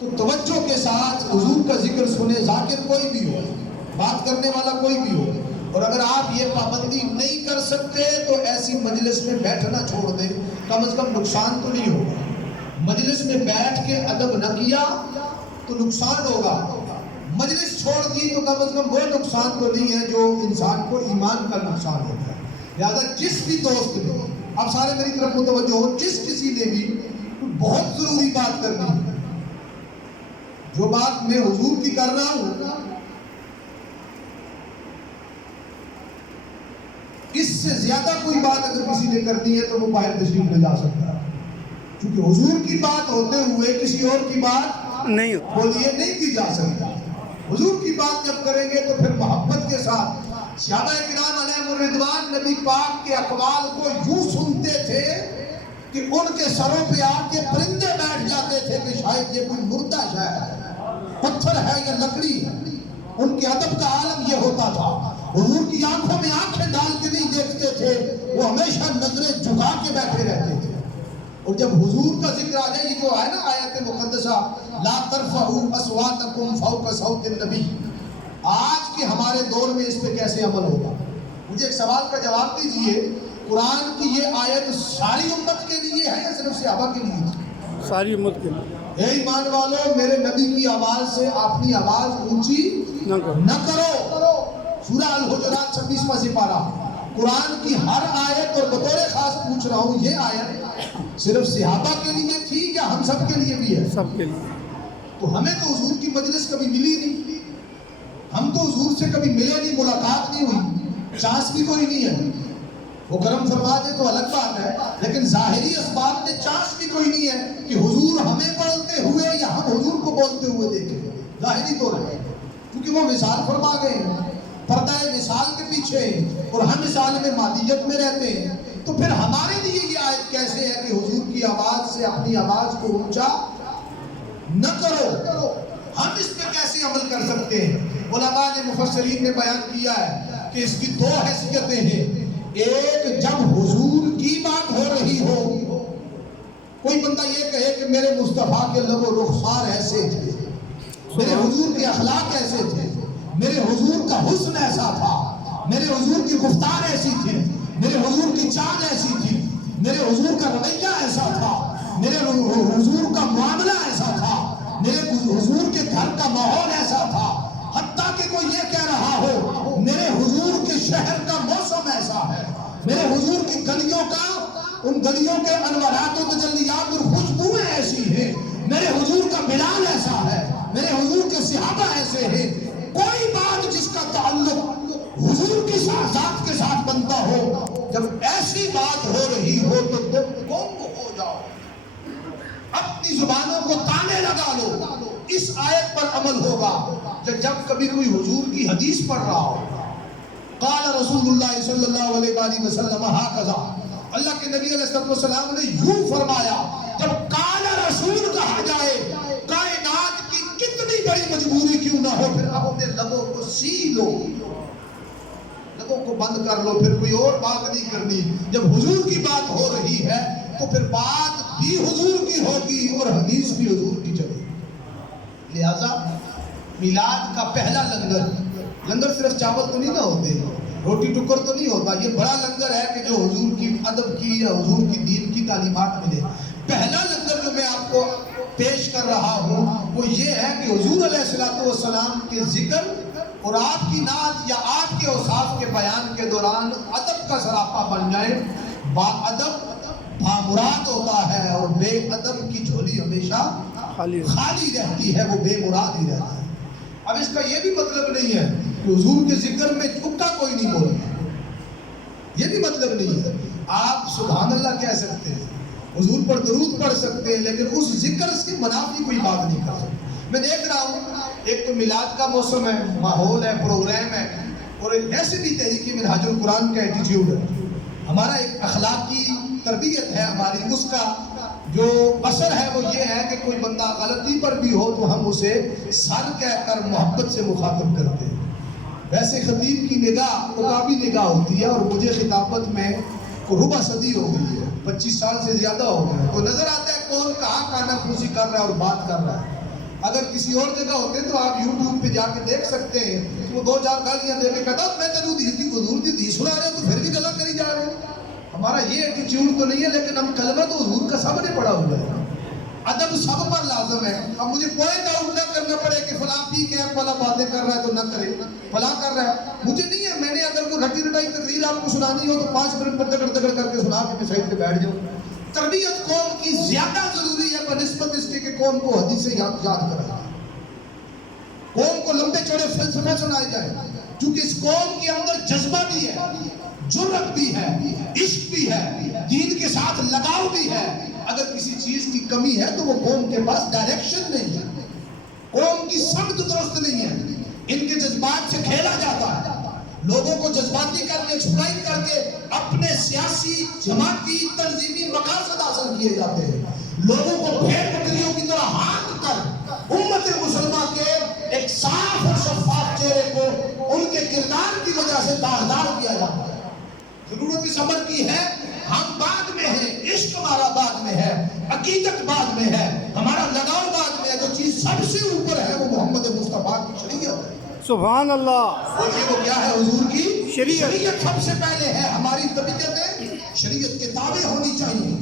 تو توجہ کے ساتھ حضور کا ذکر سنے، ذاکر کوئی بھی ہو، بات کرنے والا کوئی بھی ہو، اور اگر آپ یہ پابندی نہیں کر سکتے تو ایسی مجلس میں بیٹھنا چھوڑ دیں، کم از کم نقصان تو نہیں ہوگا۔ مجلس میں بیٹھ کے ادب نہ کیا تو نقصان ہوگا، مجلس چھوڑ دی تو کم از کم وہ نقصان تو نہیں ہے جو انسان کو ایمان کا نقصان ہوتا ہے۔ لہذا جس بھی دوست نے، اب سارے میری طرف متوجہ ہو، جس کسی نے بھی بہت ضروری بات کرنی ہے، جو بات میں حضور کی کر رہا ہوں، اس سے زیادہ کوئی بات اگر کسی نے کرنی ہے تو وہ باہر تشریف لے جا سکتا ہے، کیونکہ حضور کی بات ہوتے ہوئے کسی اور کی بات نہیں بولیے نہیں کی جا سکتی۔ حضور کی بات جب کریں گے تو پھر محبت کے ساتھ صحابہ کرام علیہم الرضوان نبی پاک کے اقوال کو یوں سنتے تھے کہ ان کے سروں پہ آ کے پرندے بیٹھ جاتے تھے کہ شاید یہ کوئی مردہ شے ہے، پتھر ہے یا لکڑی ہے۔ ان کے ادب کا عالم یہ ہوتا تھا، حضور کی آنکھوں میں آنکھیں ڈال کے نہیں دیکھتے تھے، وہ ہمیشہ نظریں جھکا کے بیٹھے رہتے تھے۔ اور جب حضور کا ذکر آ جائے، یہ جو ہے نا آیت مقدسہ لا ترفعوا اصواتکم فوق صوت النبی، آج کے ہمارے دور میں اس پہ کیسے عمل ہوگا؟ مجھے ایک سوال کا جواب دیجئے، قرآن کی یہ آیت ساری امت کے لیے ہے یا صرف صحابہ کے لیے؟ ساری امت کے لیے۔ اے ایمان والو، میرے نبی کی آواز سے اپنی آواز اونچی نہ کرو۔ سورہ الحجرات 26واں سپارہ، قرآن کی ہر آیت، اور بطور خاص پوچھ رہا ہوں، یہ آیت صرف صحابہ کے لیے تھی یا ہم سب کے لیے بھی ہے؟ سب کے لیے۔ تو ہمیں تو حضور کی مجلس کبھی ملی نہیں، ہم تو حضور سے کبھی ملے نہیں، ملاقات نہیں ہوئی، چانس بھی کوئی نہیں ہے۔ وہ کرم فرما دے تو الگ بات ہے، لیکن ظاہری اسباب میں چانس بھی کوئی نہیں ہے کہ حضور ہمیں بولتے ہوئے یا ہم حضور کو بولتے ہوئے دیکھیں، ظاہری طور ہے، کیونکہ وہ مثال فرما گئے ہیں، پردہ مثال کے پیچھے، اور ہم مثال میں مادیت میں رہتے ہیں۔ تو پھر ہمارے لیے یہ آیت کیسے ہے کہ حضور کی آواز سے اپنی آواز کو اونچا نہ کرو؟ ہم اس پہ کیسے عمل کر سکتے ہیں؟ علماء نے، مفسرین نے بیان کیا ہے کہ اس کی دو حیثیتیں ہیں۔ ایک، جب حضور کی بات ہو رہی ہو، کوئی بندہ یہ کہے کہ میرے مصطفیٰ کے لب و رخسار ایسے تھے، میرے حضور کے اخلاق ایسے تھے، میرے حضور کا حسن ایسا تھا، میرے حضور کی گفتار ایسی تھی، میرے حضور کی چال ایسی تھی، میرے حضور کا رویہ ایسا تھا، میرے حضور کا معاملہ ایسا تھا، میرے حضور کے گھر کا ماحول ایسا تھا، حتیٰ کہ کوئی یہ کہہ رہا ہو میرے حضور کے شہر کا موسم ایسا ہے، میرے حضور کی گلیوں کا، ان گلیوں کے انوارات و تجلیات اور خوشبوئیں ایسی ہیں، میرے حضور کا ملال ایسا ہے، میرے حضور کے صحابہ ایسے ہیں۔ کوئی بات جس کا تعلق حضور کی ذات کے ساتھ بنتا ہو، جب ایسی بات ہو رہی ہو تو تم گنگ ہو جاؤ، اپنی زبانوں کو تانے لگا لو۔ اس آیت پر عمل ہوگا جب کبھی کوئی حضور کی حدیث پڑھ رہا ہو، قال رسول اللہ صلی اللہ علیہ وآلہ وسلم ہاکذا، اللہ کے نبی علیہ السلام نے یوں فرمایا۔ جب قال رسول کہا جائے، کائنات کی کتنی بڑی مجبوری کیوں نہ ہو، پھر اب اپنے لبوں کو سی لو، لبوں کو بند کر لو، پھر کوئی اور بات نہیں کرنی۔ جب حضور کی بات ہو رہی ہے تو پھر بات بھی حضور کی ہوگی اور حدیث بھی حضور کی چلے گی۔ لہذا میلاد کا پہلا لنگر صرف چاول تو نہیں نہ ہوتے، روٹی ٹکر تو نہیں ہوتا، یہ بڑا لنگر ہے کہ جو حضور کی ادب کی یا حضور کی دین کی تعلیمات ملے۔ پہلا لنگر جو میں آپ کو پیش کر رہا ہوں وہ یہ ہے کہ حضور علیہ السلام کے ذکر اور آپ کی نعت یا آپ کے اوصاف کے بیان کے دوران ادب کا سراپا بن جائے۔ با ادب بامراد ہوتا ہے اور بے ادب کی جھولی ہمیشہ خالی رہتی ہے، وہ بے مراد ہی رہتا ہے۔ اب اس کا یہ بھی مطلب نہیں ہے کہ حضور کے ذکر میں چکا کوئی نہیں بولنا، یہ بھی مطلب نہیں ہے۔ آپ سبحان اللہ کہہ سکتے ہیں، حضور پر درود پڑھ سکتے ہیں، لیکن اس ذکر سے منافی کوئی بات نہیں کر سکتے۔ میں دیکھ رہا ہوں ایک تو میلاد کا موسم ہے، ماحول ہے، پروگرام ہے، اور ایسے بھی تحریک منہاج القرآن کا ایٹیٹیوڈ ہے، ہمارا ایک اخلاقی تربیت ہے ہماری، اس کا جو اثر ہے وہ یہ ہے کہ کوئی بندہ غلطی پر بھی ہو تو ہم اسے سر کہہ کر محبت سے مخاطب کرتے ہیں۔ ویسے خطیب کی نگاہ عقابی نگاہ ہوتی ہے، اور مجھے خطابت میں ربع صدی ہو گئی ہے، 25 سال سے زیادہ ہو گیا، تو نظر آتا ہے کون کہاں کانا پھوسی کر رہا ہے اور بات کر رہا ہے۔ اگر کسی اور جگہ ہوتے تو آپ یوٹیوب پہ جا کے دیکھ سکتے ہیں کہ وہ 2-4 گالیاں دے کے کہتا میں تینوں حضور دی سنا رہے تو پھر بھی غلط کری جا رہے ہیں. ہمارا یہ ایٹیٹیوڈ تو نہیں ہے، لیکن ہم کلمہ تو حضور کا سب نے پڑھا ہوا ہے. ادب سب پر لازم ہے. اب مجھے کوئی ڈاؤٹ نہ کرنا پڑے کہ فلاں پی کے ایپ والا باتیں کر رہا ہے تو نہ کرے، فلاں کر رہا ہے. مجھے نہیں ہے، میں نے اگر کوئی رٹی رٹائی تقریر آپ کو سنانی ہو تو 5 منٹ میں دگڑ دگڑ کر کے سنا کے میں سائڈ پہ بیٹھ جاؤں. تربیت قوم کی زیادہ ضروری ہے بنسبت اس کے کہ قوم کو حدیث یاد کرائے، قوم کو لمبے چوڑے فلسفے سنائے جائے، کیونکہ اس قوم کے اندر جذبہ بھی ہے، جرأت بھی ہے، عشق بھی ہے، دین کے ساتھ لگاؤ بھی ہے. اگر کسی چیز کی کمی ہے تو وہ قوم کے پاس ڈائریکشن نہیں ہے، قوم کی سمت درست نہیں ہے. ان کے جذبات سے کھیلا جاتا ہے، لوگوں کو جذباتی کر کے ایکسپلائن کر کے اپنے سیاسی جماعتی تنظیمی مقاصد حاصل کیے جاتے ہیں. لوگوں کو بھیڑ بکریوں کی طرح ہانک کر امت مسلمہ کے ایک صاف اور شفاف چہرے کو ان کے کردار کی وجہ سے داغدار کیا جاتا ہے. ضرورت اس عمل کی ہے. ہم بعد میں ہیں، عشق ہمارا بعد میں ہے، عقیدت بعد میں ہے، ہمارا لگاؤ بعد میں ہے. جو چیز سب سے اوپر ہے وہ محمد مصطفیٰ کی شریعت ہے. سبحان اللہ. اور یہ وہ کیا ہے؟ حضور کی شریعت سب سے پہلے ہے. ہماری طبیعتیں شریعت کے تابع ہونی چاہیے،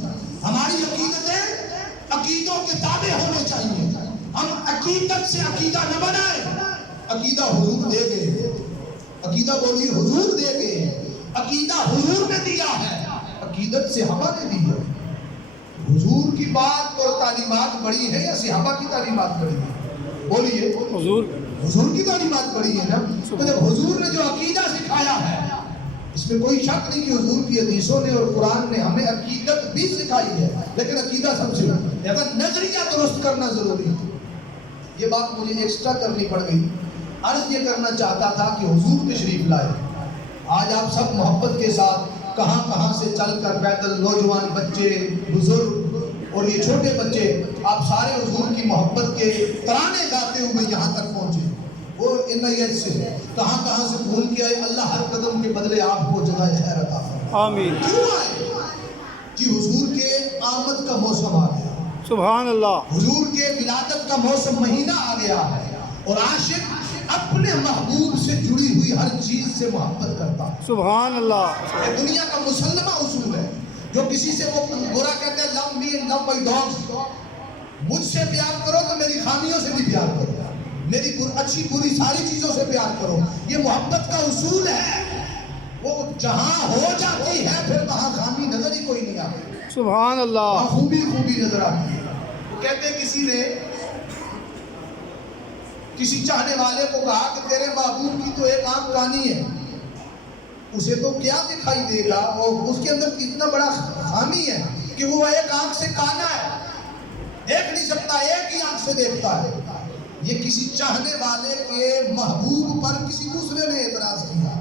ہماری عقیدتیں عقیدوں کے تابع ہونے چاہیے. ہم عقیدت سے عقیدہ نہ بنائیں. عقیدہ حضور دے گئے، عقیدہ بولیے حضور دے گئے، عقیدہ حضور نے دیا ہے، عقیدت صحابہ نے دی ہے. حضور کی بات اور تعلیمات بڑی ہے یا صحابہ کی تعلیمات بڑی ہے؟ بولیے. حضور کی تعلیمات بڑی ہے نا. تو جب حضور نے جو عقیدہ سکھایا ہے، اس میں کوئی شک نہیں کہ حضور کی حدیثوں نے اور قرآن نے ہمیں عقیدت بھی سکھائی ہے، لیکن عقیدہ سب سے اگر نظریہ درست کرنا ضروری ہے. یہ بات مجھے ایکسٹرا کرنی پڑ گئی. عرض یہ کرنا چاہتا تھا کہ حضور تشریف لائے. آج آپ سب محبت کے ساتھ کہاں کہاں سے چل کر پیدل، نوجوان، بچے، بزرگ اور یہ چھوٹے بچے، آپ سارے حضور کی محبت کے ترانے گاتے ہوئے یہاں تک پہنچے. وہ NIH سے کہاں کہاں سے بھول کے آئے. اللہ ہر قدم کے بدلے آپ کو جزائے خیر عطا فرمائے. آمین. کیوں آئے؟ جی حضور کے آمد کا موسم آ گیا. سبحان اللہ. حضور کے ولادت کا موسم، مہینہ آ گیا ہے، اور عاشق اپنے محبوب سے جڑی ہوئی ہر چیز سے محبت کرتا ہے. سبحان اللہ. یہ دنیا کا مسلمہ اصول ہے. جو کسی سے وہ برا کہتے ہیں love me and love my dogs، مجھ سے پیار کرو تو میری خامیوں سے بھی پیار کرو، میری اچھی بری ساری چیزوں سے پیار کرو. یہ محبت کا اصول ہے. وہ جہاں ہو جاتی ہے پھر وہاں خامی نظر ہی کوئی نہیں آتی، سبحان اللہ. وہاں خوبی نظر آتی ہے. وہ کہتے ہیں کسی نے کسی چاہنے والے کو کہا کہ تیرے محبوب کی تو ایک آنکھ کانی ہے، اسے تو کیا دکھائی دے گا، اور اس کے اندر اتنا بڑا خامی ہے کہ وہ ایک آنکھ سے کانا ہے، دیکھ نہیں سکتا، ایک ہی آنکھ سے دیکھتا ہے. یہ کسی چاہنے والے کے محبوب پر کسی دوسرے نے اعتراض کیا.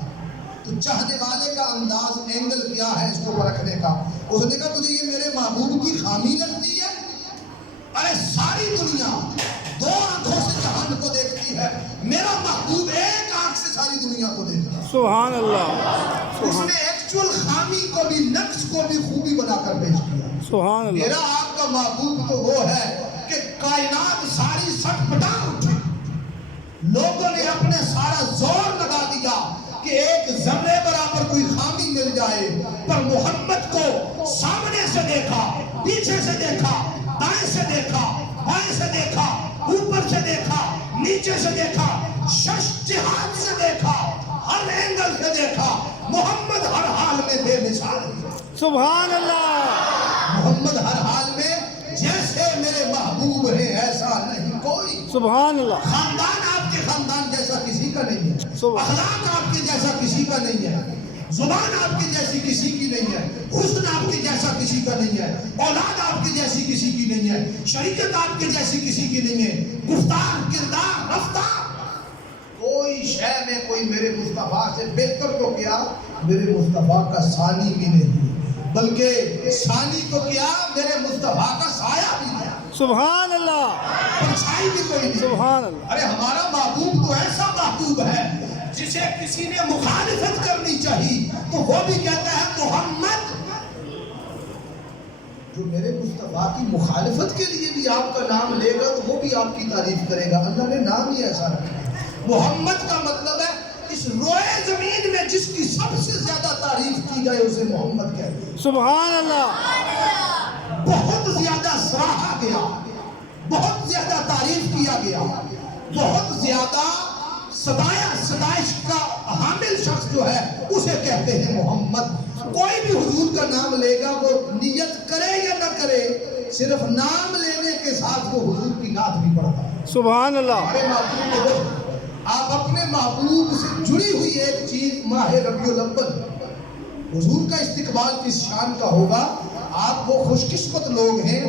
تو چاہنے والے کا انداز، اینگل کیا ہے اس کو پرکھنے کا. اس نے کہا تجھے یہ میرے محبوب کی خامی لگتی ہے؟ ارے ساری دنیا 2 آنکھوں سے جہان کو دیکھتی ہے، میرا محبوب ایک آنکھ سے ساری دنیا کو دیکھتا ہے. سبحان اللہ. اس نے ایکچول خامی کو بھی، نقص کو بھی خوبی بنا کر پیش کیا. سبحان اللہ. میرا آپ کا محبوب تو وہ ہے کہ کائنات ساری سٹ پٹا اٹھی، لوگوں نے اپنے سارا زور لگا دیا کہ ایک ذرے برابر کوئی خامی مل جائے، پر محمد کو سامنے سے دیکھا، پیچھے سے دیکھا، دائیں سے دیکھا، بائیں سے دیکھا، اوپر سے دیکھا، نیچے سے دیکھا، شش جہات سے دیکھا، ہر اینگل سے دیکھا. محمد ہر حال میں بے مثال ہے. سبحان اللہ. محمد ہر حال میں جیسے میرے محبوب ہیں ایسا نہیں کوئی. سبحان اللہ. خاندان آپ کے خاندان جیسا کسی کا نہیں ہے، اخلاق آپ کے جیسا کسی کا نہیں ہے، زبان آپ کی جیسی کسی کی نہیں ہے، حسن آپ کے جیسا کسی کا نہیں ہے، اولاد آپ کی جیسی کسی کی نہیں ہے، شریعت آپ کے جیسی کسی کی نہیں ہے، گفتار، کردار، رفتار، کوئی شے میں کوئی میرے مصطفیٰ سے بہتر تو کیا میرے مصطفیٰ کا ثانی بھی نہیں، بلکہ ثانی تو کیا میرے مصطفیٰ کا سایہ بھی نہیں. سبحان اللہ. پرچھائی بھی کوئی نہیں. سبحان اللہ. ارے ہمارا محبوب تو ایسا محبوب ہے جسے کسی نے مخالفت کرنی چاہیے تو وہ بھی کہتا ہے محمد جو میرے مصطفیٰ کی مخالفت کے لیے بھی آپ کا نام لے گا تو وہ بھی آپ کی تعریف کرے گا. اللہ نے نام ہی ایسا رکھا ہے. محمد کا مطلب ہے اس روئے زمین میں جس کی سب سے زیادہ تعریف کی جائے اسے محمد کہتے ہیں. سبحان اللہ. بہت زیادہ سراہا گیا, بہت زیادہ تعریف کیا گیا, بہت زیادہ ستائش کا حامل شخص جو ہے اسے کہتے ہیں محمد. کوئی بھی حضور کا نام لے گا وہ نیت کرے یا نہ کرے, صرف نام لینے کے ساتھ وہ حضور کی نعت بھی پڑھتا ہے. سبحان اللہ. ہمارے محبوب کو دیکھو, آپ اپنے محبوب سے جڑی ہوئی ایک چیز ماہ ربیع الاول, حضور کا استقبال کس شان کا ہوگا. آپ وہ خوش قسمت لوگ ہیں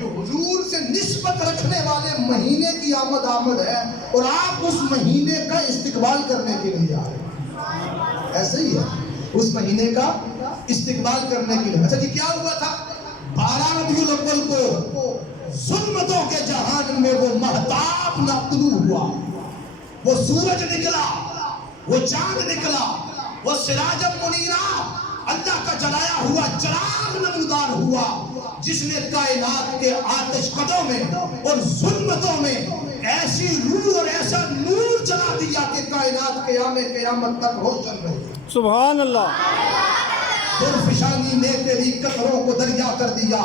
جو حضور سے نسبت رکھنے والے مہینے کی آمد ہے اور آپ اس مہینے کا استقبال کرنے کے لیے آئے. ایسے ہی ہے, اس مہینے کا استقبال کرنے کے لیے. اچھا جی, کیا ہوا تھا 12 ربیع الاول کو ظلمتوں کے جہان میں وہ مہتاب نہ طلوع ہوا, وہ سورج نکلا, وہ چاند نکلا, وہ سراج منیرہ اللہ کا جلایا ہوا چراغ نمودار ہوا, جس نے کائنات کے آتش قدوں میں اور ظلمتوں میں ایسی روح اور ایسا نور جلا دیا کہ کائنات قیامت تک روشن رہی. سبحان اللہ. درفشانی نے تیری قطروں کو دریا کر دیا,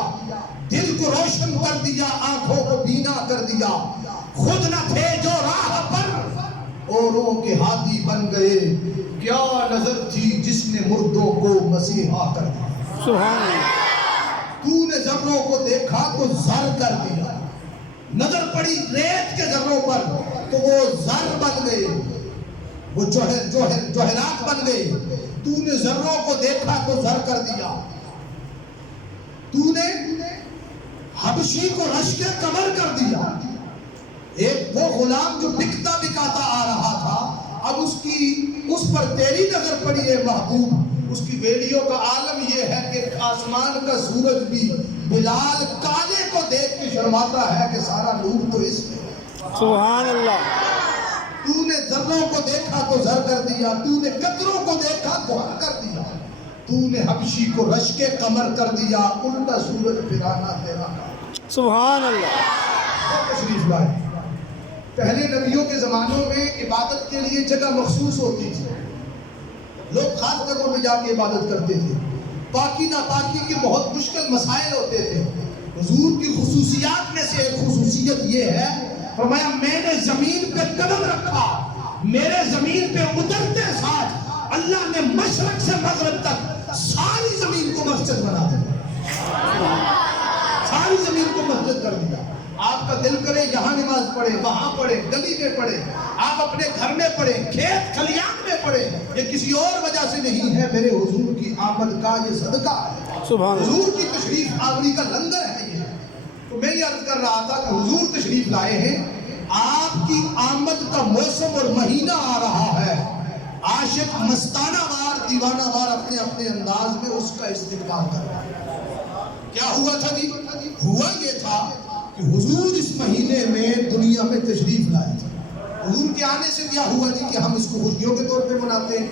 دل کو روشن کر دیا, آنکھوں کو بینا کر دیا. خود نہ تھے جو راہ پر اوروں کے ہادی بن گئے, کیا نظر تھی جس نے مردوں کو مسیحا کر دیا. سبحان اللہ. تو نے ذروں کو دیکھا تو زر کر دیا, نظر پڑی ریت کے ذروں پر تو وہ زر بن گئے, وہ جوہرات بن گئے. تو نے ذروں کو دیکھا تو زر کر دیا. تو نے حبشی کو رشک کمر کر دیا. ایک وہ غلام جو بکتا بکاتا آ رہا تھا, اب اس پر تیری نظر پڑی ہے محبوب. اس کی ویڈیو کا عالم یہ ہے کہ آسمان کا سورج بھی بلال کالے کو دیکھ کے شرماتا ہے کہ سارا نور تو اس میں. سبحان اللہ. تو نے ذروں کو دیکھا تو زر کر دیا, تو نے قطروں کو دیکھا تو ہر کر دیا. تو نے حبشی کو رشک قمر کر دیا, الٹا سورج پھرانا تیرا کام. سبحان اللہ. تشریف لائے. پہلے نبیوں کے زمانوں میں عبادت کے لیے جگہ مخصوص ہوتی تھی, لوگ خاص جگہوں میں جا کے عبادت کرتے تھے. پاکی ناپاکی کے بہت مشکل مسائل ہوتے تھے. حضور کی خصوصیات میں سے ایک خصوصیت یہ ہے, فرمایا میں نے زمین پہ قدم رکھا, میرے زمین پہ اترتے ساتھ اللہ نے مشرق سے مغرب تک ساری زمین کو مسجد بنا دیا, ساری زمین کو مسجد کر دیا. آپ کا دل کرے یہاں نماز پڑھے, وہاں پڑھے, گلی میں پڑھے, آپ اپنے گھر میں پڑھے, کھیت کھلیان میں پڑھے, یہ کسی اور وجہ سے نہیں ہے, میرے حضور کی آمد کا یہ صدقہ ہے. سبحان اللہ. حضور کی تشریف آوری کا لنگر ہے یہ. تو میں یہ عرض کر رہا تھا کہ حضور تشریف لائے ہیں, آپ کی آمد کا موسم اور مہینہ آ رہا ہے. عاشق مستانہ وار دیوانہ وار اپنے اپنے انداز میں اس کا استقبال کر رہا ہے. کیا ہوا تھا جی؟ ہوا یہ تھا کہ حضور اس مہینے میں دنیا میں تشریف لائے تھے. حضور کے آنے سے کیا ہوا جی کہ ہم اس کو خوشیوں کے طور پہ مناتے ہیں.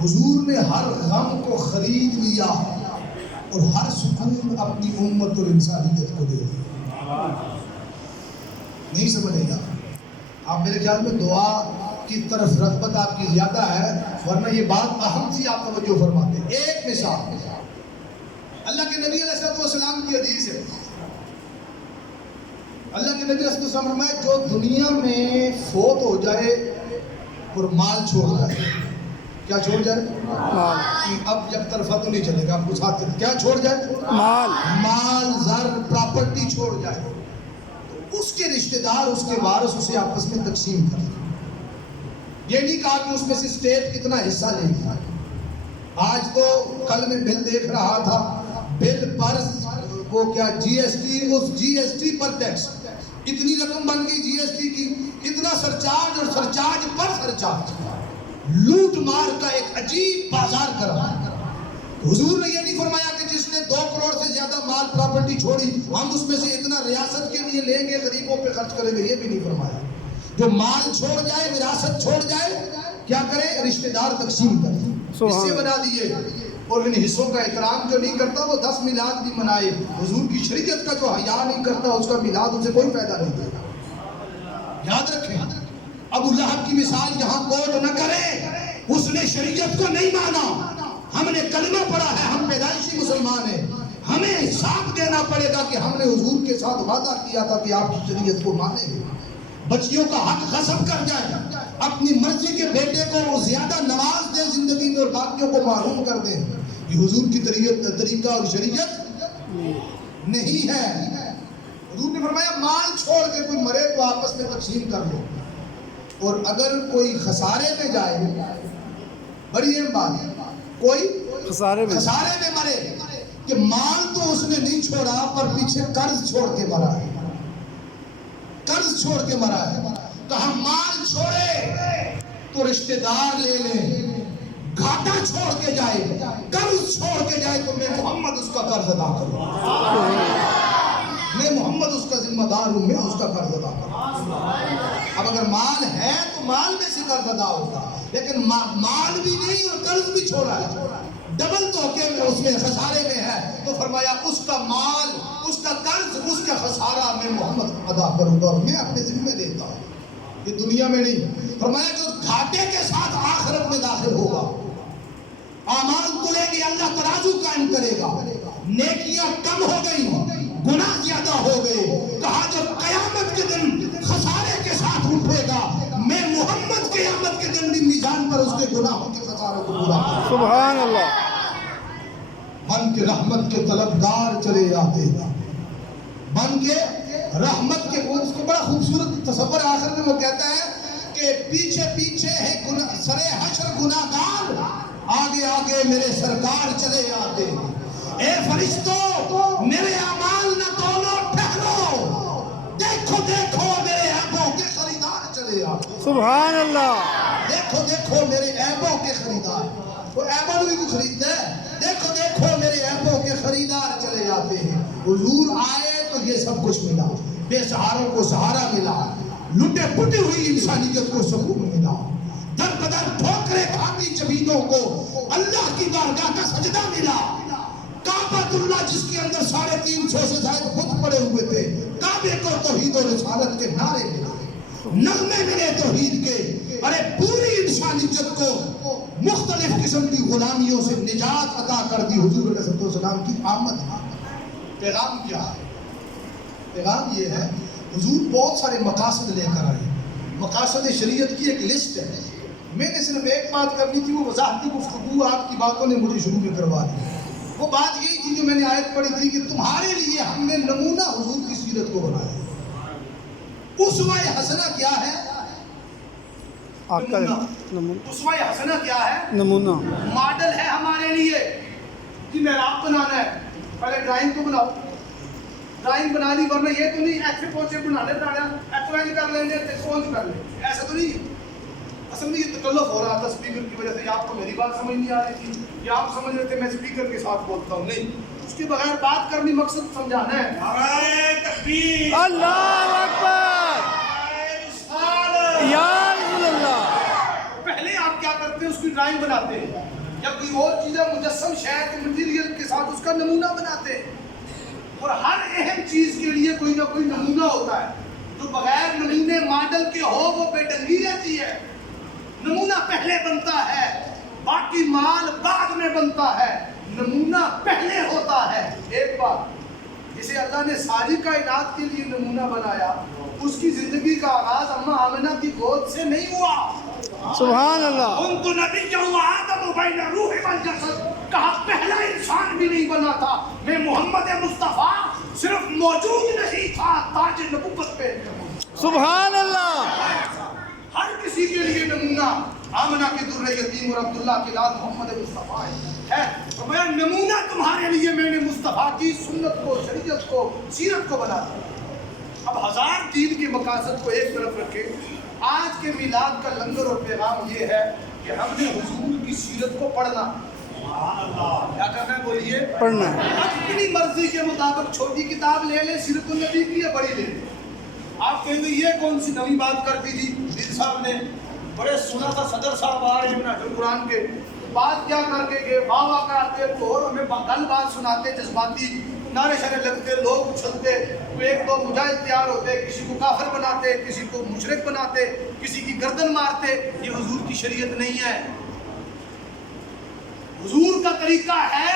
حضور نے ہر غم کو خرید لیا اور ہر سکون اپنی امت اور انسانیت کو دے دیا. نہیں سمجھے گا آپ؟ میرے خیال میں دعا کی طرف رغبت آپ کی زیادہ ہے, ورنہ یہ بات اہم سی آپ توجہ فرماتے. ایک مثال اللہ کے نبی علیہ السلام کی حدیث ہے. اللہ کے نبی علیہ السلام فرمایا, جو دنیا میں فوت ہو جائے اور مال چھوڑ جائے. کیا چھوڑ جائے؟ مال. اب یک طرفہ تو نہیں چلے گا, آپ کچھ ہاتھ کیا چھوڑ جائے؟ مال. مال, زر, پراپرٹی چھوڑ جائے تو اس کے رشتہ دار, اس کے وارث اسے آپس میں تقسیم کر دیں. یہ نہیں کہا کہ اس میں سے اسٹیٹ کتنا حصہ لے گی. آج تو کل میں بل دیکھ رہا تھا, بل پر وہ کیا جی ایس ٹی, اس جی ایس ٹی پر ٹیکس, اتنی رقم بن گئی جی ایس ٹی کی, اتنا سرچارج اور سرچارج پر سرچارج, لوٹ مار کا ایک عجیب بازار کرا. حضور نے یہ نہیں فرمایا کہ جس نے 2 کروڑ سے زیادہ مال پراپرٹی چھوڑی ہم اس میں سے اتنا ریاست کے لیے لیں گے, غریبوں پہ خرچ کریں گے, یہ بھی نہیں فرمایا. جو مال چھوڑ جائے, وراثت چھوڑ جائے, کیا کرے؟ رشتہ دار تقسیم کریں, حصے بنا دیے. اور ان حصوں کا احترام جو نہیں کرتا وہ 10 میلاد بھی منائے، حضور کی شریعت کا جو حیا نہیں کرتا اس کا میلاد اسے کوئی فائدہ نہیں دے گا۔ یاد رکھیں، ابو لہب کی مثال یہاں کوٹ نہ کرے، اس نے شریعت کو نہیں مانا۔ ہم نے کلمہ پڑھا ہے، ہم پیدائشی مسلمان ہیں، ہمیں حساب دینا پڑے گا کہ ہم نے حضور کے ساتھ وعدہ کیا تھا کہ آپ کی شریعت کو مانیں گے۔ بچیوں کا حق غصب کر جائے، اپنی مرضی کے بیٹے کو وہ زیادہ نواز دے زندگی میں اور باقیوں کو محروم کر دیں، یہ حضور کی طریقہ اور شریعت نہیں ہے۔ حضور نے فرمایا مال چھوڑ کے کوئی مرے تو آپس میں تقسیم کر لو، اور اگر کوئی خسارے میں جائے، بڑی اہم بات ہے، کوئی خسارے میں مرے کہ مال تو اس نے نہیں چھوڑا پر پیچھے قرض چھوڑ کے مرا ہے، قرض چھوڑ کے مرا ہے۔ کہا مال چھوڑے تو رشتہ دار لے لیں، گھاٹا چھوڑ کے جائے، قرض چھوڑ کے جائے تو میں محمد اس کا قرض ادا کروں، میں محمد اس کا ذمہ دار ہوں، میں اس کا قرض ادا کروں۔ اب اگر مال ہے تو مال میں سے قرض ادا ہوتا، لیکن مال بھی نہیں اور قرض بھی چھوڑا ہے، ڈبل دھوکے میں اس میں خسارے میں ہے، تو فرمایا اس کا مال، اس کا قرض، اس کا خسارہ میں محمد ادا کروں گا اور میں اپنے ذمہ دیتا ہوں، یہ دنیا میں نہیں۔ فرمایا جو گھاٹے کے ساتھ آخرت میں داخل ہوگا، اعمال تلے گی، اللہ ترازو قائم کرے گا، نیکیاں کم ہو گئی، گناہ زیادہ ہو گئے، کہا جو قیامت کے دن خسارے کے ساتھ اٹھے گا، میں محمد قیامت کے دن بھی میزان پر اس کے گناہوں کے خسارے کو پورا کروں۔ سبحان اللہ۔ بن کے رحمت کے طلبگار چلے آتے ہیں، بن کے رحمت کے، اس کو بڑا خوبصورت تصور آخر میں وہ کہتا ہے کہ پیچھے پیچھے ہے سرے حشر گناہگار، آگے آگے میرے سرکار چلے آتے ہیں۔ اے فرشتوں میرے اعمال نہ تولو، ٹھہرو، دیکھو دیکھو میرے عیبوں کے خریدار چلے آتے ہیں۔ سبحان اللہ۔ دیکھو دیکھو میرے عیبوں کے خریدار، وہ عیبوں بھی کو خریدتا ہے، دیکھو دیکھو میرے عیبوں کے خریدار چلے آتے ہیں۔ حضور آئے تو یہ سب کچھ ملا، بے سہاروں کو سہارا ملا، لٹے پٹی ہوئی انسانیت کو سکون ملا، در بدر ٹھوکرے کھاتی جبینوں کو اللہ کی بارگاہ کا سجدہ ملا۔ کعبۃ اللہ جس کے اندر 350 سے زائد بت پڑے ہوئے تھے، کعبے کو توحید و رسالت کے نعرے ملے، نغمے ملے توحید کے، ارے پوری انسانیت کو مختلف قسم کی غلامیوں سے نجات عطا کر دی حضور علیہ السلام کی آمد۔ پیغام کیا ہے؟ پیغام یہ ہے، حضور بہت سارے مقاصد لے کر آئے، مقاصد شریعت کی ایک لسٹ ہے، میں نے صرف ایک بات کرنی تھی، وہ وضاحتی گفتگو آپ کی باتوں نے مجھے شروع میں کروا دی۔ وہ بات یہی تھی جو میں نے آیت پڑھی تھی کہ تمہارے لیے ہم نے نمونہ حضور کی سیرت کو بنایا۔ اسوہ حسنہ کیا ہے؟ اسوہ حسنہ کیا ہے؟ نمونہ، ماڈل ہے ہمارے لیے کہ محراب بنانا ہے، پہلے ڈرائنگ تو بناؤ، ڈرائنگ بنا لی، ورنہ یہ تو نہیں ایسے پوچھے بنانے ایکسرائز کر لیں گے کون کر لیں، ایسا تو نہیں۔ اصل میں یہ تکلف ہو رہا تھا اسپیکر کی وجہ سے، آپ کو میری بات سمجھ نہیں آ رہی تھی یا آپ سمجھ رہے تھے میں اسپیکر کے ساتھ بولتا ہوں، نہیں، اس کے بغیر بات کرنی مقصد سمجھانا ہے۔ نعرہ تکبیر، اللہ اکبر، یا رسول اللہ۔ پہلے آپ کیا کرتے ہیں؟ اس کی ڈرائنگ بناتے ہیں، یا کوئی اور چیزیں مجسم شہر کے مٹیریل کے ساتھ اس کا نمونہ بناتے ہیں، اور ہر اہم چیز کے لیے کوئی نہ کوئی نمونہ ہوتا ہے، جو بغیر نمونے ماڈل کے ہو وہ بے ڈنگی رہتی ہے۔ نمونہ پہلے بنتا ہے، باقی مال بعد میں بنتا ہے، نمونہ پہلے ہوتا ہے۔ ایک بات، جسے اللہ نے ساری کائنات کے لیے نمونہ بنایا، اس کی زندگی کا آغاز اماں آمنہ کی گود سے نہیں ہوا۔ سبحان اللہ۔ ان تو نبی آدم بین روح والجسد، کہا پہلا انسان بھی نہیں بنا تھا، میں محمد مصطفیٰ صرف موجود نہیں تھا، تاج نبوت پہ۔ سبحان اللہ۔ ہر کسی کے لیے نمونہ آمنہ کے در یتیم اور عبداللہ کے لال محمد مصطفیٰ ہے۔ فرمایا نمونہ تمہارے لیے میں نے مصطفیٰ کی سنت کو، شریعت کو، سیرت کو بنا دیا۔ اب ہزار دین کے مقاصد کو ایک طرف رکھے، آج کے میلاد کا لنگر اور پیغام یہ ہے کہ ہم نے حضور کی سیرت کو پڑھنا۔ کیا کرنا ہے؟ بولیے، پڑھنا ہے۔ اپنی مرضی کے مطابق چھوٹی کتاب لے لیں، سیرت النبی کی ہے، بڑی لے لیں۔ آپ کہیں گے یہ کون سی نئی بات کر دی تھی دین صاحب نے؟ بڑے سنا تھا صدر صاحب آ رہے ہیں قرآن کے، بات کیا کر کے گئے، واہ واہ کراتے تو اور ہمیں گل بات سناتے، جذباتی نعرے شعرے لگتے، لوگ اچھلتے، تو ایک دو مجاہد تیار ہوتے، کسی کو کافر بناتے، کسی کو مشرک بناتے، کسی کی گردن مارتے. یہ حضور کی شریعت نہیں ہے. حضور کا طریقہ ہے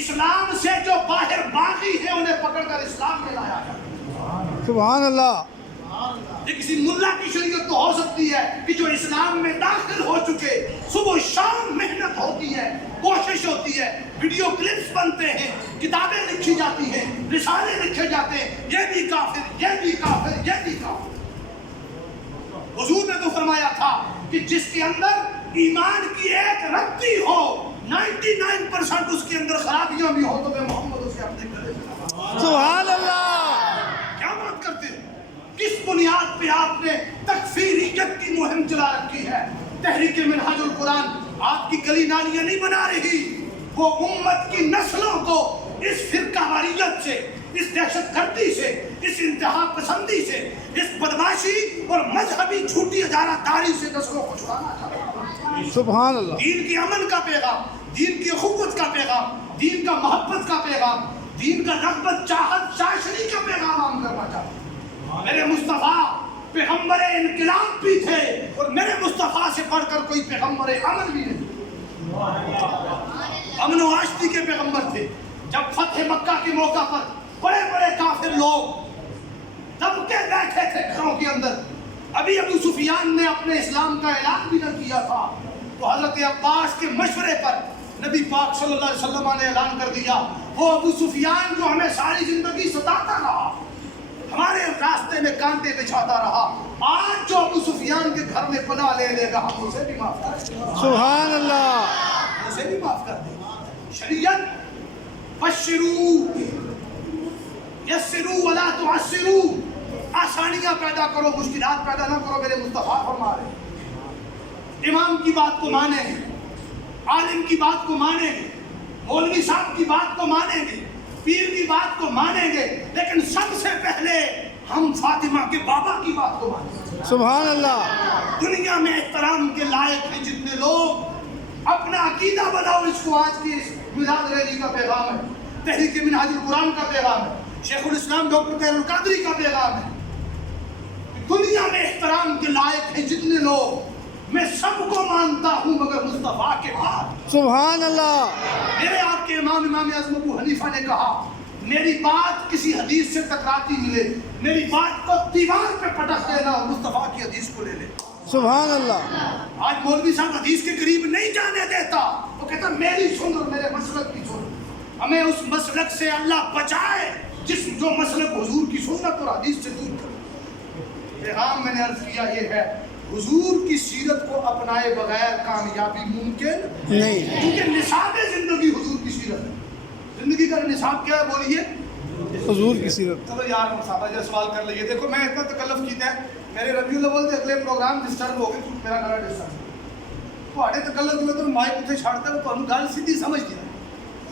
اسلام سے جو باہر باغی ہیں انہیں پکڑ کر اسلام میں لایا جائے. سبحان اللہ. یہ کسی ملا کی شریعت تو ہو سکتی ہے کہ جو اسلام میں داخل ہو چکے، صبح و شام محنت ہوتی ہے، کوشش ہوتی ہے، ویڈیو کلپس بنتے ہیں، کتابیں لکھی جاتی ہیں، رسالے لکھے جاتے ہیں، یہ بھی کافر، یہ بھی کافر، یہ بھی کافر. حضور نے تو فرمایا تھا کہ جس کے اندر ایمان کی ایک رتی ہو، 99% اس کے اندر خرابیاں بھی ہو، تو میں محمد اسے اپنے گلے سے لگا. سبحان اللہ. کیا بات کرتے ہیں؟ کس بنیاد پہ آپ نے تکفیریت کی مہم چلا رکھی ہے؟ تحریک منہاج القرآن آپ کی گلی نالیاں نہیں بنا رہی، وہ امت کی نسلوں کو اس فرقہ واریت سے، اس دہشت گردی سے، اس انتہا پسندی سے، اس بدماشی اور مذہبی جھوٹی اجارہ داری سے نسلوں کو چھڑانا چاہتا ہے. سبحان اللہ. دین کی امن کا پیغام، دین کی اخوت کا پیغام، دین کا محبت کا پیغام، دین کا رغبت چاہت چاشنی کا پیغام عام کرنا چاہتا ہوں. میرے مصطفیٰ پیغمبر انقلاب بھی تھے اور میرے مصطفیٰ سے بڑھ کر کوئی پیغمبر امن بھی نہیں. امن و آشتی کے پیغمبر تھے. جب فتح مکہ کے موقع پر بڑے بڑے کافر لوگ دب کے بیٹھے تھے گھروں کے اندر، ابھی ابو سفیان نے اپنے اسلام کا اعلان بھی نہ کیا تھا، تو حضرت عباس کے مشورے پر نبی پاک صلی اللہ علیہ وسلم نے اعلان کر دیا، وہ ابو سفیان جو ہمیں ساری زندگی ستاتا رہا، ہمارے راستے میں کانٹے بچھاتا رہا، آج جو ابو سفیان کے گھر میں پناہ لے لے گا ہم اسے بھی معاف کر دیں. سبحان اللہ. اسے بھی معاف کر دیں. شریعت بشروا یسروا ولا تعسروا، آسانیاں پیدا کرو، مشکلات پیدا نہ کرو. میرے مصطفیٰ فرما رہے ہیں امام کی بات کو مانیں گے، عالم کی بات کو مانیں گے، مولوی صاحب کی بات کو مانیں گے، پیر کی بات کو مانیں گے، لیکن سب سے پہلے ہم فاطمہ کے بابا کی بات کو مانیں گے. سبحان اللہ. دنیا میں احترام کے لائق ہیں جتنے لوگ، اپنا عقیدہ بناؤ. اس کو آج کی اس میلاد ریلی کا پیغام ہے، تحریک منہاج القرآن کا پیغام ہے، شیخ الاسلام ڈاکٹر طاہر القادری کا پیغام ہے. دنیا میں احترام کے لائق ہیں جتنے لوگ، میں سب کو مانتا ہوں مگر مصطفیٰ کے بعد. سبحان اللہ. میرے آپ کے امام اعظم ابو حنیفہ نے کہا میری بات کسی حدیث سے ٹکراتی ملے، میری بات کو دیوار پہ پٹک دینا اور مصطفیٰ کی حدیث کو لے لے. سبحان اللہ. آج مولوی صاحب حدیث کے قریب نہیں جانے دیتا، وہ کہتا میری سن اور میرے مسلک کی سن. ہمیں اس مسلک سے اللہ بچائے جو مسلک حضور کی سنت اور حدیث سے دور کرے. پیغام میں نے عرض کیا یہ ہے، حضور کی سیرت کو اپنائے بغیر کامیابی ممکن نہیں، کیونکہ نصاب زندگی حضور کی سیرت ہے. زندگی کا نصاب کیا ہے بولیے؟ حضور کی سیرت. چلو یار صاحب جب سوال کر لیجیے. دیکھو میں اتنا تکلف کیتا ہے، میرے ربیع الاول کے اگلے پروگرام ڈسٹرب ہو گئے، میرا گلا ڈسٹرب تھوڑے تکلف جو تو مائک اتنے چھڑتا ہے، تمہیں گل سیدھی سمجھ دیا.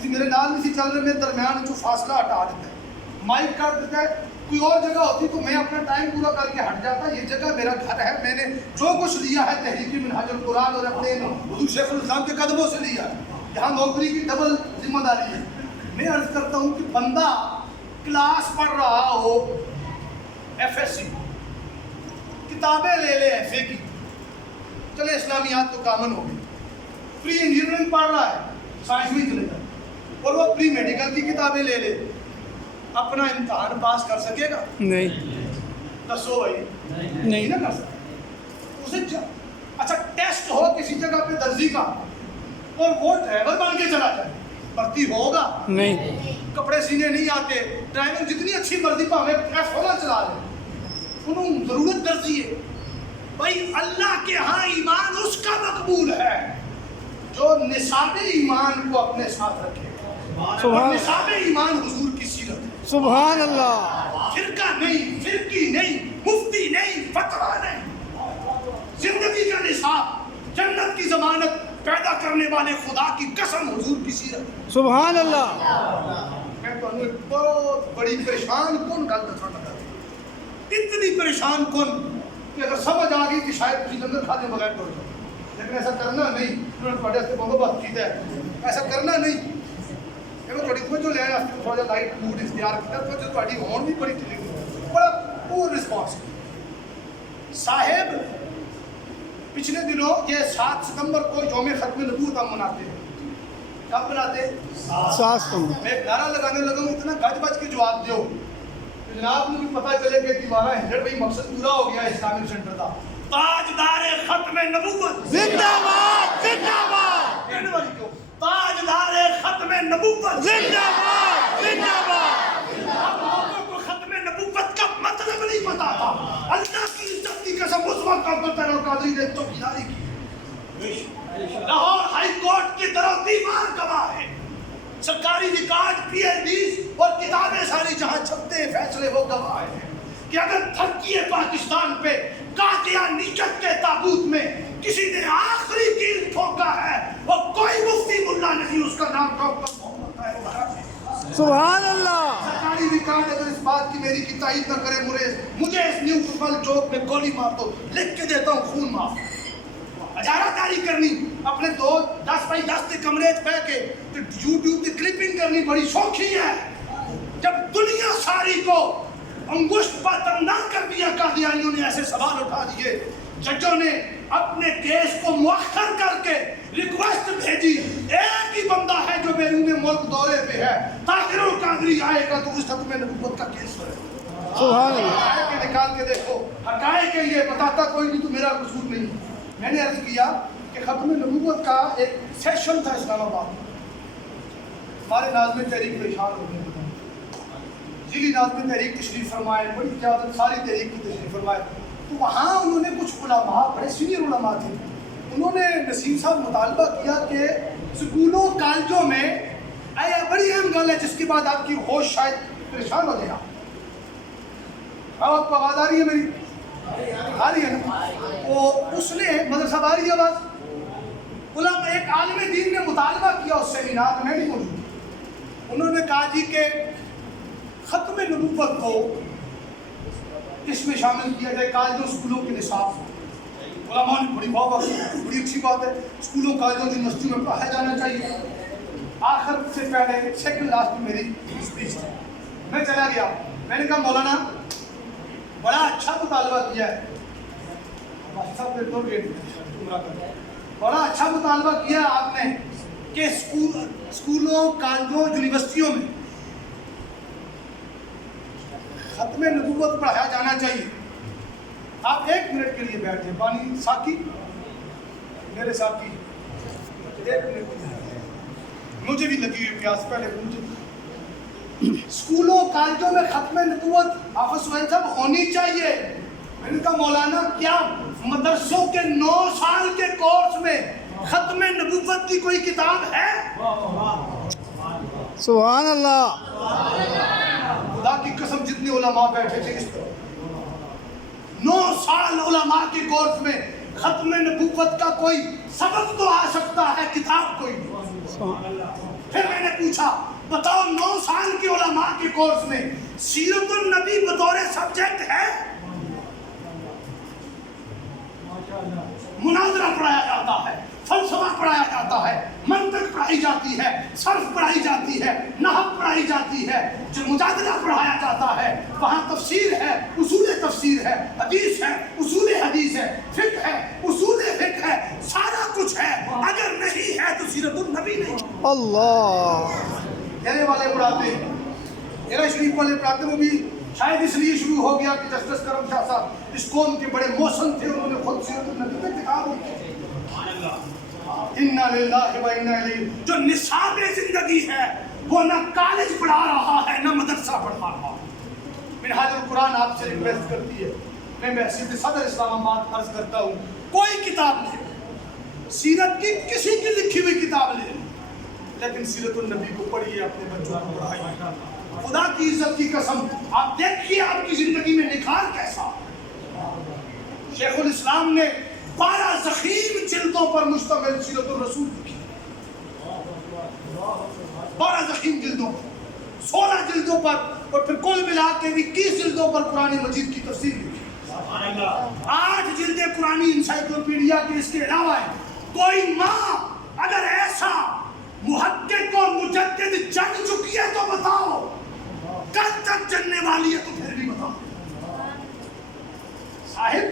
تھی میرے نال نہیں سی چل رہے، میرے درمیان جو فاصلہ ہٹا دیتا ہے، مائک کر دیتا ہے. کوئی اور جگہ ہوتی تو میں اپنا ٹائم پورا کر کے ہٹ جاتا. یہ جگہ میرا گھر ہے، میں نے جو کچھ لیا ہے تحریک منہاج القرآن اور اپنے حضور شیخ الاسلام کے قدموں سے لیا ہے. یہاں نوکری کی ڈبل ذمہ داری ہے. میں عرض کرتا ہوں کہ بندہ کلاس پڑھ رہا ہو FSC، کتابیں لے لے FA کی، چلے اسلامیات تو کامن ہو گئی، پری انجینئرنگ پڑھ رہا ہے، سائنس میں چلے جائے، اور وہ پری میڈیکل کی کتابیں لے لے، اپنا امتحان پاس کر سکے گا؟ نہیں. دسو بھائی، نہیں نہ کر سکتا. اسے اچھا ٹیسٹ ہو کسی جگہ پہ درزی کا اور وہ ڈرائیور بن کے چلا جائے، بھرتی ہوگا؟ نہیں. کپڑے سینے نہیں آتے، ڈرائیور جتنی اچھی مرضی پہ ہمیں پریس ہونا چلا لے، انہوں ضرورت درزی ہے. بھائی اللہ کے ہاں ایمان اس کا مقبول ہے جو نصاب ایمان کو اپنے ساتھ رکھے. اور نصاب ایمان حضور کی سیرت ہے. سبحان اللہ. فرقہ نہیں، فرقی نہیں، مفتی نہیں، فتویٰ نہیں. زندگی کا نصاب، جنت کی ضمانت پیدا کرنے والے خدا کی قسم حضور کی سیرت. سبحان اللہ. میں تو ایک بہت بڑی پریشان کن گل دسنا چاہتا ہوں، اتنی پریشان کن کہ اگر سمجھ آ گئی کہ شاید کسی لنگر کھانے بغیر ٹوٹ جائے. لیکن ایسا کرنا نہیں. انہوں نے تھوڑے سے بندوبست کیا ہے, ایسا کرنا نہیں. یہ تھوڑی توجہ لے آیا, تھوڑا جا لائٹ موڈ اختیار کیا, توجہ تھوڑی ہون بھی بڑی چلی گئی, بڑا پور رسپانس. صاحب پچھلے دنوں یہ 7 ستمبر کو یوم ختم نبوت ہم مناتے ہیں. کب مناتے؟ 7 ستمبر. میں ایک نعرہ لگانے لگا ہوں, اتنا گج بج کے جواب دیو کہ جناب کو بھی پتہ چلے کہ دیوارہ 100 بھائی مقصد پورا ہو گیا اسلامک سینٹر کا. تاجدار ختم نبوت زندہ باد, زندہ باد, کہنے والی کیوں؟ تاجدار ختم نبوت زندہ باد, زندہ باد. آپ لوگوں کو ختم نبوت کا مطلب نہیں پتا تھا. اللہ کی عزت کی قسم اس وقت عبد القادر قادری نے چوکیداری کی. لاہور ہائی کورٹ کی طرف دیوار گواہ ہے, سرکاری ریکارڈ پی ایل ڈیز اور کتابیں ساری جہاں چھپتے ہیں فیصلے وہ گواہ ہیں کہ اگر تھرکی پاکستان پہ قاطع نیت کے تابوت میں کسی نے آخری کیل ٹھوکا ہے وہ کوئی مفتی ملا نہیں, اس کا نام ڈاکٹر محمد طاہر ہے. سبحان اللہ. سرکاری ریکارڈ اگر اس بات کی میری کی تائید نہ کرے, مجھے اس نیو فٹبال چوک میں گولی مار دو, لکھ کے دیتا ہوں خون معاف. اجارہ داری کرنی, اپنے 10 بائی 10 کے کمرے بہ کے یوٹیوب کی کلپنگ کرنی بڑی شوقی ہے. جب دنیا ساری کو انگشت پر تمنا کر دیا قادیانیوں نے, ایسے سوال اٹھا دیے, ججوں نے اپنے کیس کو مؤخر کر کے ریکویسٹ بھیجی, ایک ہی بندہ ہے جو بیرون ملک دورے پہ ہے, طاہر القادری آئے گا تو اس ختم نبوت کا کیس کرے. سبحان اللہ. حقائق نکال کے دیکھو, حقائق یہ بتاتا کوئی نہیں تو میرا قصور نہیں. میں نے عرض کیا کہ ختم نبوت کا ایک سیشن تھا اسلام آباد میں, ہمارے ناظم تحریک پریشان ہو گئے, ضلعی ناظم تحریک تشریف فرمائے, بڑی قیادت ساری تحریک کی تشریف فرمائے. تو وہاں انہوں نے کچھ علماء, بڑے سینئر علماء تھے, انہوں نے نسیم صاحب مطالبہ کیا کہ سکولوں کالجوں میں بڑی اہم گل ہے جس کے بعد آپ کی ہوش شاید پریشان ہو جائے. آپ کو آواز آ رہی ہے میری؟ آ رہی ہے نا؟ وہ اس نے مدرسہ آ رہی ہے آواز. علماء ایک عالم دین نے مطالبہ کیا اس سیمینار میں نہیں موجود. انہوں نے کہا جی کہ ختم نبوت کو اس میں شامل کیا جائے کالجوں اسکولوں کے نصاب. علماء نے بڑی بڑی اچھی بات ہے, اسکولوں کالجوں یونیورسٹیوں میں پڑھایا جانا چاہیے. آخر سے پہلے سیکنڈ لاسٹ میں میری اسپیچ تھی, میں چلا گیا. میں نے کہا مولانا بڑا اچھا مطالبہ کیا ہے, بڑا اچھا مطالبہ کیا آپ نے کہ اسکولوں کالجوں یونیورسٹیوں میں ختم نبوت پڑھایا جانا چاہیے. آپ 1 منٹ کے لیے بیٹھے, پانی ساقی, میرے ساقی 1 منٹ, مجھے بھی لگی ہوئی پیاس, پہلے مجھے. اسکولوں کالجوں میں ختم نبوت حافظ سہیل صاحب ہونی چاہیے. میں نے کہا مولانا کیا مدرسوں کے 9 سال کے کورس میں ختم نبوت کی کوئی کتاب ہے؟ سبحان اللہ. خدا کی قسم جتنے علماء بیٹھے تھے اس طرح 9 سال علماء کے کورس میں ختم نبوت کا کوئی سبق تو آ سکتا ہے, کتاب کوئی نہیں. پھر میں نے پوچھا بتاؤ 9 سال کے علماء کے کورس میں سیرت النبی بطور سبجیکٹ ہے؟ مناظرہ پڑھایا جاتا ہے, فلسفہ پڑھایا جاتا ہے, منطق پڑھائی جاتی ہے, صرف پڑھائی جاتی ہے, نحو پڑھائی جاتی ہے, جو مجادلہ پڑھایا جاتا ہے, وہاں تفسیر ہے, اصول تفسیر ہے, حدیث ہے, اصول حدیث ہے, فقہ ہے, اصول فقہ ہے, سارا کچھ ہے. اگر نہیں ہے تو سیرت النبی نہیں. اللہ. ڈیرے والے پڑھاتے ہیں, ڈیرہ شریف والے پڑھاتے, وہ بھی شاید اس لیے شروع ہو گیا کہ جسٹس کرم شاہ صاحب اس قوم کے بڑے موسم تھے, انہوں نے خود سیرت النبی پہ کتاب لکھی. اِنَّا لِلَّهِ وَإِنَّا إِلَيْهِ. جو نصاب زندگی ہے وہ نہ کالج پڑھا رہا ہے نہ مدرسہ پڑھا رہا ہے. منہاج القرآن آپ سے ریکویسٹ کرتی ہے, میں بحیثیت صدر اسلام آباد عرض کرتا ہوں, کوئی کتاب لے, سیرت کی کسی کی لکھی ہوئی کتاب لے, لیکن سیرت النبی کو پڑھیے, اپنے بچوں کو پڑھائیے. خدا کی عزت کی قسم آپ دیکھیے آپ کی زندگی میں نکھار کیسا. شیخ الاسلام نے 12 ضخیم جلدوں پر مشتمل سیرت الرسول لکھی, 12 ضخیم جلدوں پر, 16 جلدوں پر, اور پھر کل ملا کے 21 جلدوں پر قرآن مجید کی تفسیر لکھی. 8 جلدیں قرآن انسائکلوپیڈیا کے اس کے علاوہ ہیں. کوئی ماں اگر ایسا محقق اور مجدد جن چکی ہے تو بتاؤ، کل تک جننے والی ہے تو پھر بھی بتاؤ۔ صاحب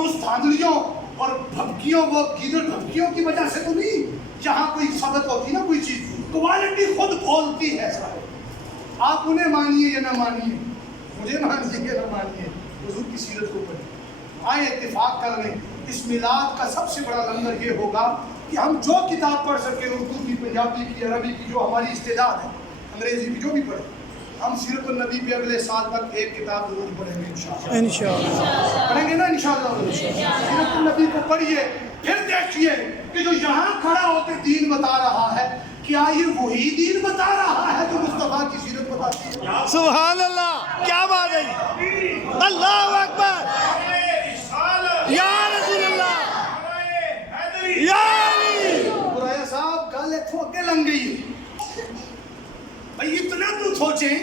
اس دھاندلیوں اور دھمکیوں، وہ گیدڑ دھمکیوں کی وجہ سے تو نہیں، جہاں کوئی ثبت ہوتی نا کوئی چیز، کوالٹی خود بولتی ہے صاحب۔ آپ انہیں مانیے یا نہ مانیے، مجھے مانیے یا نہ مانیے، حضور کی سیرت کو پڑھیں۔ آئے اتفاق کر لیں، اس میلاد کا سب سے بڑا لنگر یہ ہوگا کہ ہم جو کتاب پڑھ سکیں، اردو کی، پنجابی کی، عربی کی، جو ہماری استعداد ہے، انگریزی کی، جو بھی پڑھیں، ہم سیرت النبی پہ اگلے سال تک ایک کتاب ضرور پڑھیں گے انشاءاللہ۔ انشاءاللہ پڑھیں گے نا انشاءاللہ۔ سیرت النبی کو پڑھیے، پھر دیکھیے کہ جو یہاں کھڑا ہو کے دین بتا رہا ہے، کیا یہ وہی دین بتا رہا ہے جو مصطفیٰ کی سیرت بتاتی ہے؟ سبحان اللہ، کیا بات ہے جی، اللہ اکبر، یا رسول اللہ، یا علی۔ برائے صاحب گل اتھوں اگے لنگ گئی ہے۔ بھئی اتنا تو سوچیں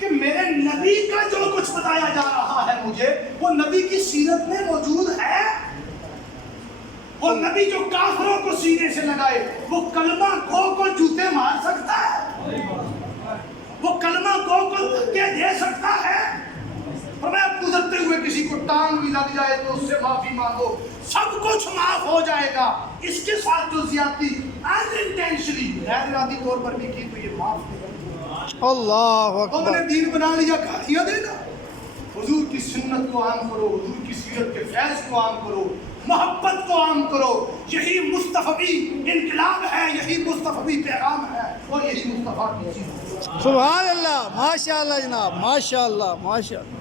کہ میرے نبی کا جو کچھ بتایا جا رہا ہے مجھے، وہ نبی کی سیرت میں موجود ہے۔ وہ نبی جو کافروں کو سینے سے لگائے، وہ کلمہ گو کو جوتے مار سکتا ہے، وہ کلمہ گو کو دھکے دے سکتا ہے۔ فرمایا گزرتے ہوئے کسی کو ٹانگ بھی لگ جائے تو اس سے معافی مانگو، سب کچھ معاف ہو جائے گا۔ اس کے ساتھ جو زیادتی انٹینشنلی غیر ارادی طور پر بھی کی تو یہ معاف نہیں ہوگی۔ اللہ تم نے اکبر، دین بنا لیا، گالیاں دینا۔ حضور کی سنت کو عام کرو، حضور کی سیرت کے فیض کو عام کرو، محبت کو عام کرو۔ یہی مصطفی انقلاب ہے، یہی مصطفی پیغام ہے، اور یہی مصطفیٰ کی چیز ہے۔ سبحان اللہ، ماشاء اللہ جناب، ماشاء اللہ، ماشاء اللہ۔